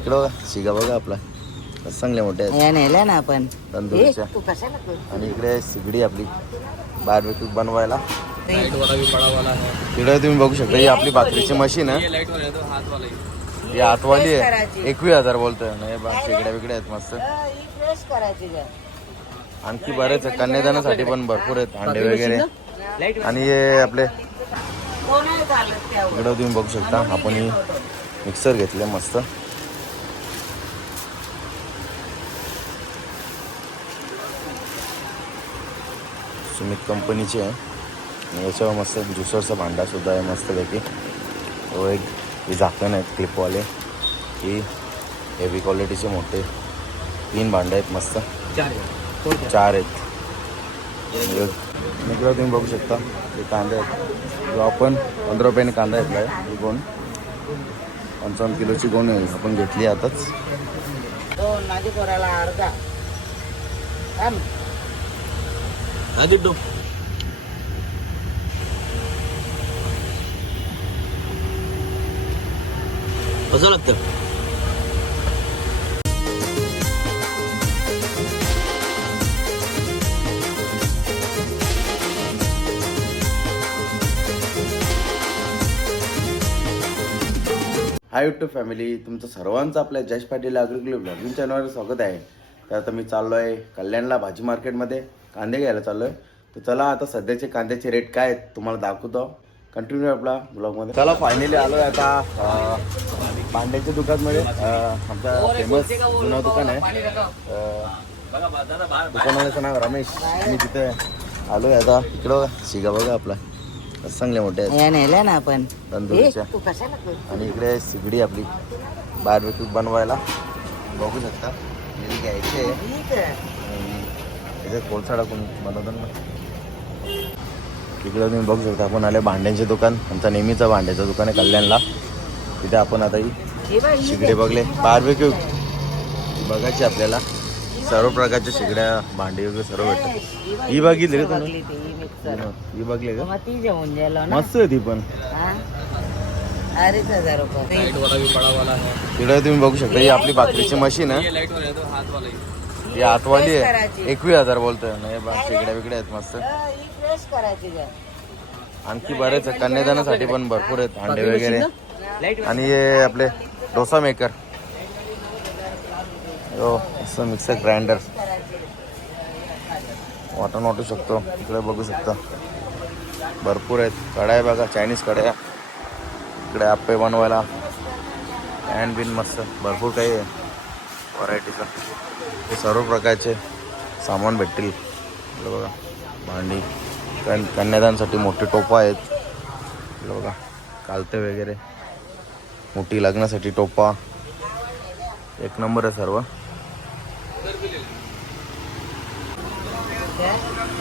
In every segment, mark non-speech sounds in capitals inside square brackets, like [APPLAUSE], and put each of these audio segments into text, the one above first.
इकडं बघा शिगा बघा आपला. कसं चांगले मोठे आहेत. या नेल्या ना आपण. तंदुरीच्या? आणि इकडे सिगडी आपली. बारबेक्यू बनवायला. लाइट वाला भी बड़ा वाला है इकडे तुम्ही बघू शकता ही आपली भाकरीची मशीन आहे. ये लाइट वाला है तो हाथ वाला ही ही आतवाली आहे. एकवीस हजार बोलतोय. नाही बा शेगड्या बिगड्या आहेत मस्त. प्रेस करायची का? आणखी बरेच आहे कन्यादानासाठी पण भरपूर आहेत अंडे वगैरे. आणि हे आपले कोणाला चालत त्या इकडं तुम्ही बघू शकता आपण ही मिक्सर घेतले मस्त. सुमित कंपनीची आहे. याच्यावर मस्त ज्युसरचा भांडा सुद्धा आहे मस्तपैकी तो एक ही झाकण आहेत क्लिपवाले ही हेवी क्वालिटीचे मोठे तीन भांडे आहेत मस्त. चार आहेत. इकडं तुम्ही बघू शकता हे कांदे आहेत. जो आपण पंधरा रुपयाने कांदा घेतला आहे ही गोण पंचावन्न किलोची गोण आहे? आपण घेतली आताच. हा माझी कसं लागतं. हाय युट्यूब फॅमिली तुमचं सर्वांचं आपल्या जश पाटील अग्रिकल ब्लॉगिंग चॅनलवर स्वागत आहे. तर आता मी चाललो आहे कल्याणला भाजी मार्केटमध्ये कांदे घ्यायला चाललो आहे तर चला आता सध्याचे कांद्याचे रेट काय आहेत तुम्हाला दाखवतो. कंटिन्यू आपला ब्लॉगमध्ये चला फायनली आलो आहे आता भांड्याच्या दुकानमध्ये. आमचा फेमस जुनं दुकान आहे. अं, दुकानवाल्याचं नाव रमेश. मी तिथे आलो आहे आता. इकडं शिगा बघा आपला. चांगले मोठे नेल्या ना आपण. तंदुरीच्या? आणि इकडे सिगडी आपली. बारबेक्यू बनवायला. बघू शकता. घ्यायचे. त्याच्यात कोळसा टाकून बनवतात ना? इकडे तुम्ही बघू शकता आपण आले भांड्यांचे दुकान. आमचा नेहमीचं भांड्याचं दुकान आहे कल्याणला. तिथे आपण आता ही हे ही शिगडे बघले. बारबेक्यू. बघायची आपल्याला. सर्व प्रकारच्या शिगड्या भांडी वगैरे सर्व भेटतात. ही बघ, बघितली का ही बघली का? मस्त आहे ती पण. इकडे तुम्ही बघू शकता ही आपली भाकरीची मशीन आहे. है आतवाली आहे. एकवीस हजार बोलतोय नाही बा शेगड्या बिगड्या आहेत मस्त. करायची? आणखी बरेच आहे कन्यादानासाठी पण भरपूर आहेत. अंडे वगैरे. आणि हे आपले डोसा मेकर. हो असं मिक्सर ग्राइंडर. वाटण वाटू शकतो. इकडे बघू शकता. भरपूर आहेत. कढाया बघा चायनीज कढाया इकडे आप्पे बनवायला. पॅन बिन मस्त. भरपूर काही आहे. व्हरायटीचं हे सर्व प्रकारचे सामान भेटतील. बघा भांडी कन कन्यादानसाठी मोठे टोपा आहेत. बघा कालते वगैरे. मोठी लग्नासाठी टोपा. एक नंबर आहे सर्व?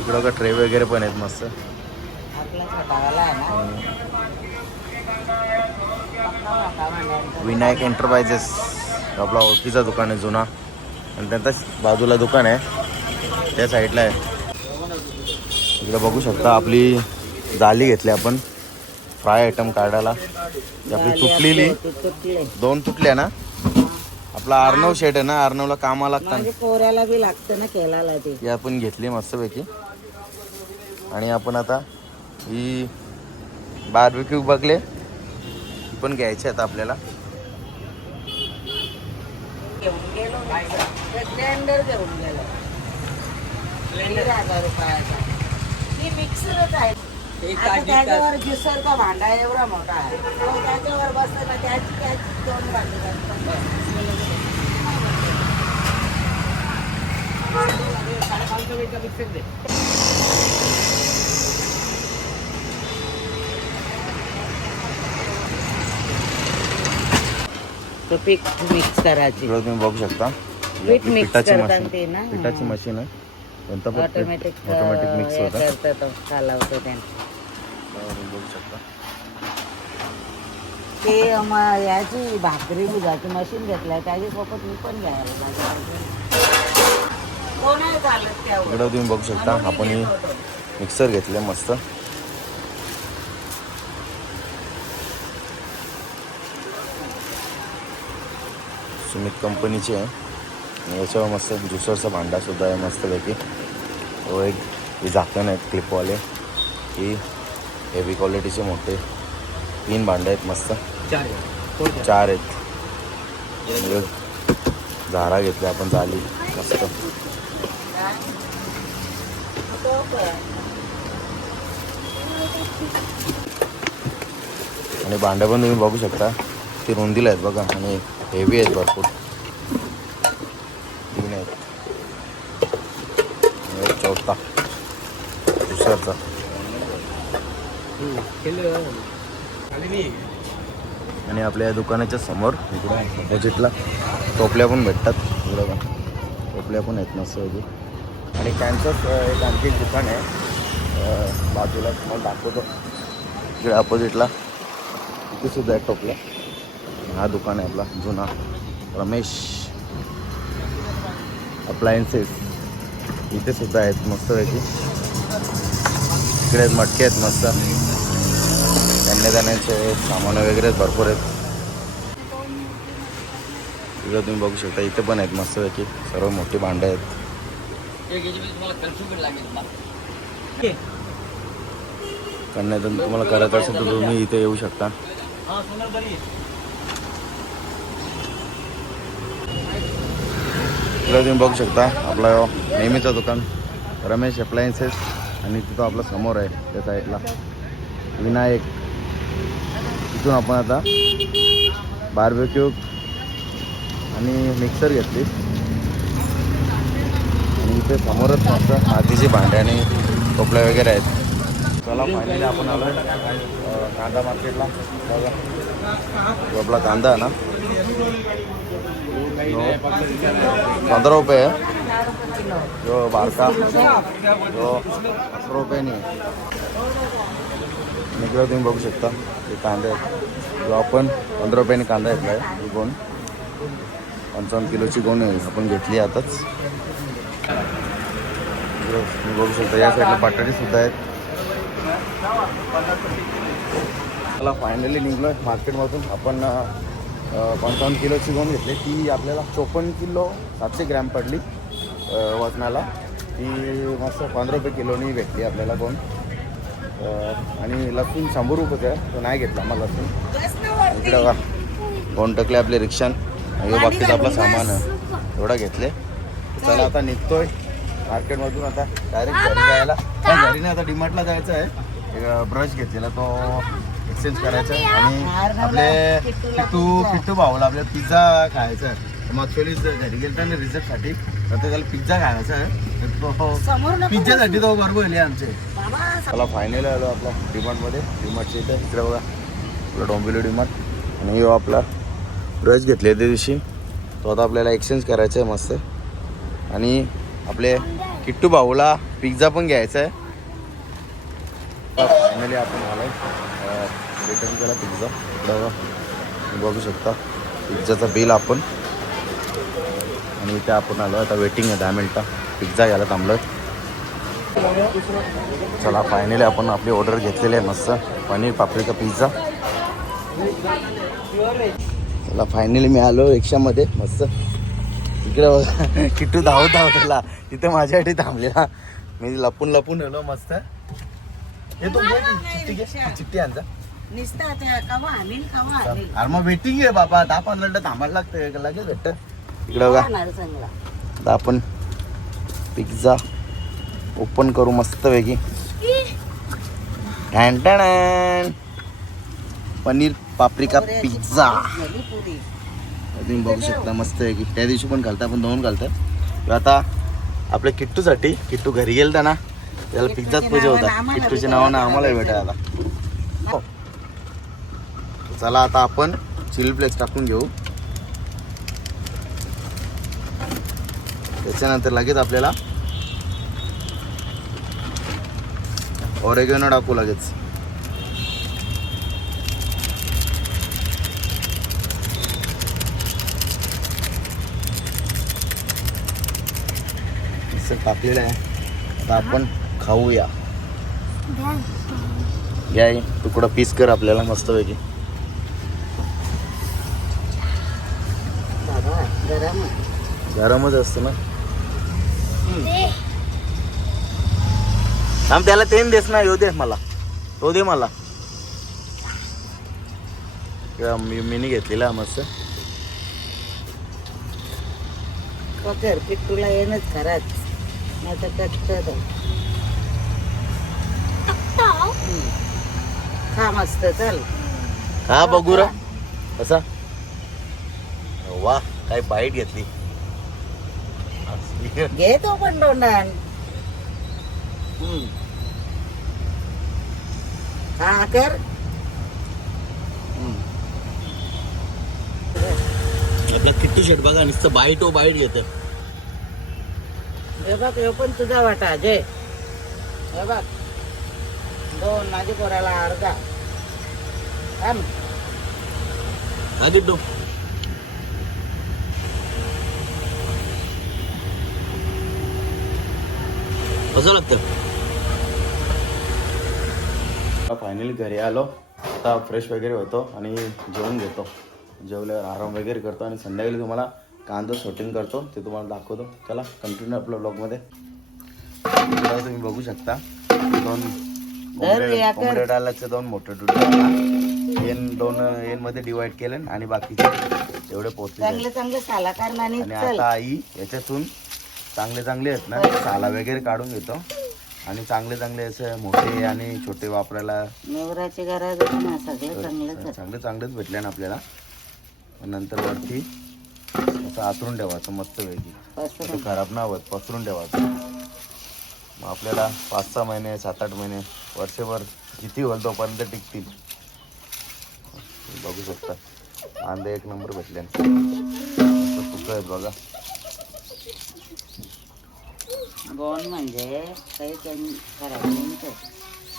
इकडं बघा ट्रे वगैरे पण आहेत मस्त. विनायक एंटरप्राइजेस आपला ओळखीचा दुकान आहे जुना. आणि त्यांच्याच बाजूला दुकान आहे. त्या साईडला आहे. इकडे बघू शकता आपली जाली घेतली आपण. फ्राय आयटम काढायला. आपली तुटलेली. दोन तुटल्या ना? आपला अर्णव शेट आहे ना? अर्णवला कामाला लागतात पोऱ्याला बी लागतं ना केलाला ही आपण घेतली मस्तपैकी. आणि आपण आता ही बार्बिक्यू बघले. पण घ्यायची आता आपल्याला. ग्राइंडर घेऊन गेलो हजार रुपयाचा. ही मिक्सरच आहे. आता त्याच्यावर ज्युसरचा भांडा एवढा मोठा आहे. तो त्याच्यावर बसतो ना त्याची त्याची दोन भांडी तो पीठ मिक्स करायची. तुम्ही बघू शकता. पीठ मिक्स करतात ते ना. पिठाची मशीन आहे. कोणता पण ऑटोमॅटिक ऑटोमॅटिक मिक्स होतं. त्याने. बघू शकता. ते म- याची भाकरी बुजाची मशीन घेतलाय त्याची सोबत मी पण घ्यायला लागेल. कोणाला चालत तेवढं इकडं तुम्ही बघू शकता आपण ही मिक्सर घेतले मस्त. सुमित कंपनीची आहे. याच्यावर मस्त ज्युसरचा भांडासुद्धा आहे मस्तपैकी व एक ही झाकण आहेत क्लिपवाले ही हेवी क्वालिटीचे मोठे तीन भांडे आहेत मस्त. चार चार? आहेत. म्हणजे झारा घेतली आपण झाली. मस्त. आणि भांडं पण तुम्ही बघू शकता. ती रुंदीला आहेत बघा आणि हेवी आहेत भरपूर तीन आहेत आणि एक चौथा दुसऱ्याचा आणि आपल्या या दुकानाच्या समोर इकडे अपोजिटला टोपल्या पण भेटतात. इकडं पण टोपल्या पण आहेत मस्त वगैरे आणि त्यांचंच एक आणखी एक दुकान आहे. बाजूला तुम्हाला दाखवतो. इकडे अपोजिटला इथे सुद्धा आहे टोपल्या. हा दुकान आहे आपला जुना. रमेश अप्लायन्सेस इथे सुद्धा आहेत मस्तपैकी इकडे मटके आहेत मस्त. धान्य सामान वगैरे भरपूर आहेत. इकडे तुम्ही बघू शकता इथे पण आहेत मस्तपैकी सर्व मोठी भांडं आहेत. कन्यादान तुम्हाला करायचं असेल तर तुम्ही इथे येऊ शकता. इकडे तुम्ही बघू शकता आपला नेहमीचं दुकान रमेश अप्लायन्सेस आणि तिथं आपला समोर आहे त्या साईडला विनायक तिथून आपण आता बार्बेक्यू आणि मिक्सर घेतली. आणि इथे समोरच मस्त मातीची भांडे आणि कपडे वगैरे आहेत. चला फायनली आपण आलो कांदा मार्केटला तो आपला कांदा आहे ना? पंधरा रुपये आहे. जो बारका. जो अकरा रुपये नाही. इकडे तुम्ही बघू शकता हे कांदे आहेत. आपण पंधरा रुपयाने कांदा घेतला आहे गोण. पंचावन्न किलोची गोण आपण घेतली आताच. तुम्ही बघू शकता या साईडला बटाटे सुद्धा आहेत. मला फायनली निघलो आहे मार्केटमधून. आपण पंचावन्न किलोची गोण घेतली. ती आपल्याला चोपन्न किलो सातशे ग्रॅम पडली वजनाला. ती मस्त पंधरा रुपये किलोनी भेटली आपल्याला गोण. आणि लसूण शंभर रुपये आहे तो नाही घेतला मला लसूण. इकडे बघा गोण टाकले आपले रिक्षान. आणि बाकीचं आपलं सामान आहे. एवढं घेतले चला आता निघतोय. मार्केटमधून आता डायरेक्ट घरी जायला. घरी नाही आता डिमार्टला जायचं आहे. एक ब्रश घेतलेला तो एक्सचेंज करायचा आहे. आणि आपले किट्टू किट्टू भाऊला. आपल्या पिझ्झा खायचा आहे. मग ॲक्च्युली घरी गेलता ना रिझल्टसाठी तर तो त्याला पिझ्झा खायचा आहे. तर तो बरोबर आहे आमचे. बाबा मला फायनल आलो आपला. डिमार्टमध्ये डिमार्टच्या इथे. इकडे बघा. आपला डोंबिवली डिमार्ट आणि यो आपला ब्रश घेतले त्या दिवशी. तो आता आपल्याला एक्सचेंज करायचा आहे मस्त. आणि आपले किट्टू भाऊला पिझ्झा पण घ्यायचा आहे. फायनली आपण आलो रिटर्न केला पिझ्झा इकडे बघू. शकता. पिझ्झाचं बिल आपण. आणि इथे आपण आलो आता वेटिंग आहे दहा मिनटं. पिझ्झा घ्यायला थांबलो चला फायनली आपण आपली ऑर्डर घेतलेली आहे मस्त. पनीर पापरिका पिझ्झा चला फायनली मी आलो रिक्षामध्ये. मस्त. इकडे बघा किट्टू धावत धावतला. तिथे माझ्यासाठी थांबलेला. मी लपून लपून आलो मस्त. हे तो चिठ्ठी आणजा अरे मग वेटिंग आहे बाबा. दहा पंधरा मिनिटं थांबायला लागतं लगेच भेटत. इकडे चांगला. आता आपण पिझ्झा ओपन करू मस्तपैकी. टॅन टॅन पनीर पाप्रिका पिझ्झा तुम्ही बघू शकता मस्त आहे की त्या दिवशी पण घालता आपण दोन घालतात. तर आता आपल्या किट्टूसाठी किट्टू घरी गेलता ना त्याला पिझ्झाच पाहिजे होता किट्टूच्या नावानं आम्हाला भेटाय आता. हो. चला आता आपण चिली फ्लेक्स टाकून घेऊ. त्याच्यानंतर लगेच आपल्याला ऑरेगेनो टाकू लगेच. टाकलेलं आहे. आता आपण खाऊया. घ्या हे तुकडा पीस कर आपल्याला मस्तपैकी. गरमच असतं ना. थांब त्याला तेन देस ना येऊ दे मला. तो दे मला. मिनी घेतलेला मस्त. पिट्टूला येणंच खराच नाही तर खा मस्त चल. हा बघू रा. कसा? वा काय बाईट घेतली. घे तो पण दोंडान हा कर किट्टू शेट बघा नुसतं बाईट ओ बाईट घेत हे बघ हे पण तुझा वाटा जय हे बघ दोन माझी पोराला अर्धा थांब हा किट्टू कसं लागतं? फायनली घरी आलो. आता फ्रेश वगैरे होतो आणि जेवण घेतो. जेवल्यावर आराम वगैरे करतो आणि संध्याकाळी तुम्हाला कांदा शूटिंग करतो. ते तुम्हाला दाखवतो. चला कंटिन्यू आपल्या ब्लॉगमध्ये तुम्ही बघू शकता. दोन डालाचे दोन मोठे एन दोन एनमध्ये डिवाइड केले आणि बाकीचे एवढे कलाकार आणि आता आई याच्यातून चांगले चांगले आहेत ना साला वगैरे काढून घेतो. आणि चांगले चांगले असे मोठे आणि छोटे वापरायला नेवराची गरज ना सगळं. चांगले चांगलेच भेटले ना आपल्याला. नंतर वरती असं आतरून ठेवायचं मस्त वेगळी. खराब नाही होत पसरून ठेवायचं मग आपल्याला पाच सहा महिने सात आठ महिने वर्षभर किती होईल तोपर्यंत टिकतील? बघू शकता. कांदे एक नंबर भेटले. सुक आहेत बघा. गोन म्हणजे काही काही खराब निघतो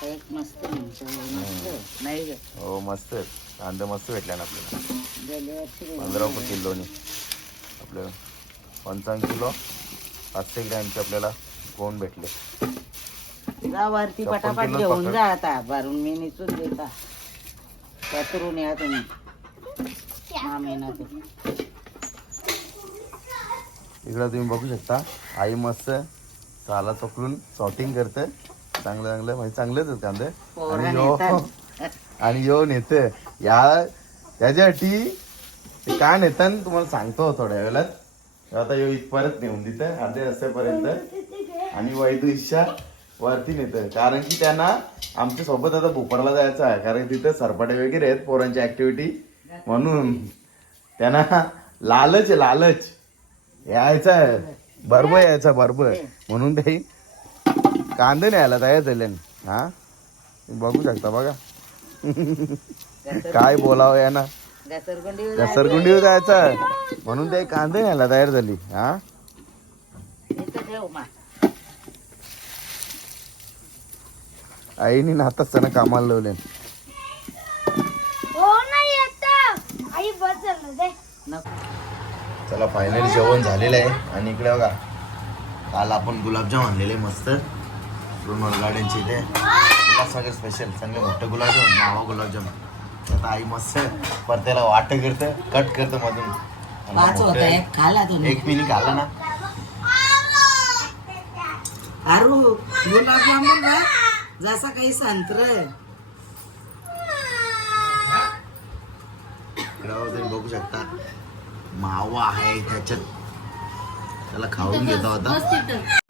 काही मस्त मस्त नाही ग. हो मस्त कांदे मस्त भेटले ना आपल्याला. गेल्या वर्षी पंधरा रुपये किलोनी. आपल्याला पंचावन्न किलो पाचशे ग्रॅमचे आपल्याला गोण भेटले. जा वरती छप्पन पटापट किलो घेऊन पकड. जा आता. भरून मी निचून देता. पसरून या तुम्ही. हा मेहनतून इकडं तुम्ही बघू शकता. आई मस्त साला चोकलून सॉर्टिंग करते चांगलं चांगलं. म्हणजे चांगलेच आहेत कांदे. आणि यो. [LAUGHS] आणि यो नेते या याच्यासाठी ते का नेतात तुम्हाला सांगतो थोड्या वेळात. आता यो इथपर्यंत नेऊन देते अर्धे असेपर्यंत आणि वैदू इच्छा वरती नेते कारण की त्यांना आमच्यासोबत आता भोपरला जायचं आहे. कारण तिथे सरपाटे वगैरे आहेत पोरांची ऍक्टिव्हिटी म्हणून त्यांना लालच आहे लालच. यायचा बर्ब यायचा बर्ब म्हणून ते कांदे न्यायला तयार झाले. हा? बघू शकता बघा. काय बोलावं या ना घसरगुंडी घसरगुंडीवर जायचं म्हणून ते कांदे न्यायला तयार झाली. हा? आईनी ठेव मा आईने नाताच त्यांना कामाला लावले हो नाही आता आई बस झालं दे नको चला फायनली जेवण झालेलं आहे. आणि इकडे बघा काल आपण गुलाबजाम आणलेले मस्त. रुनवर गार्डनचे इथे. तुला सगळे स्पेशल चांगले मोठे गुलाबजाम नावा गुलाबजाम. आता आई मस्त परत्याला वाट करते कट करते मधून. खाला एक मिनिट खाल्ला ना. अरू गुलाबजामुन ना जसा काही संत्र. बघू शकता. मावा आहे त्याच्यात. त्याला खाऊन घेतो आता.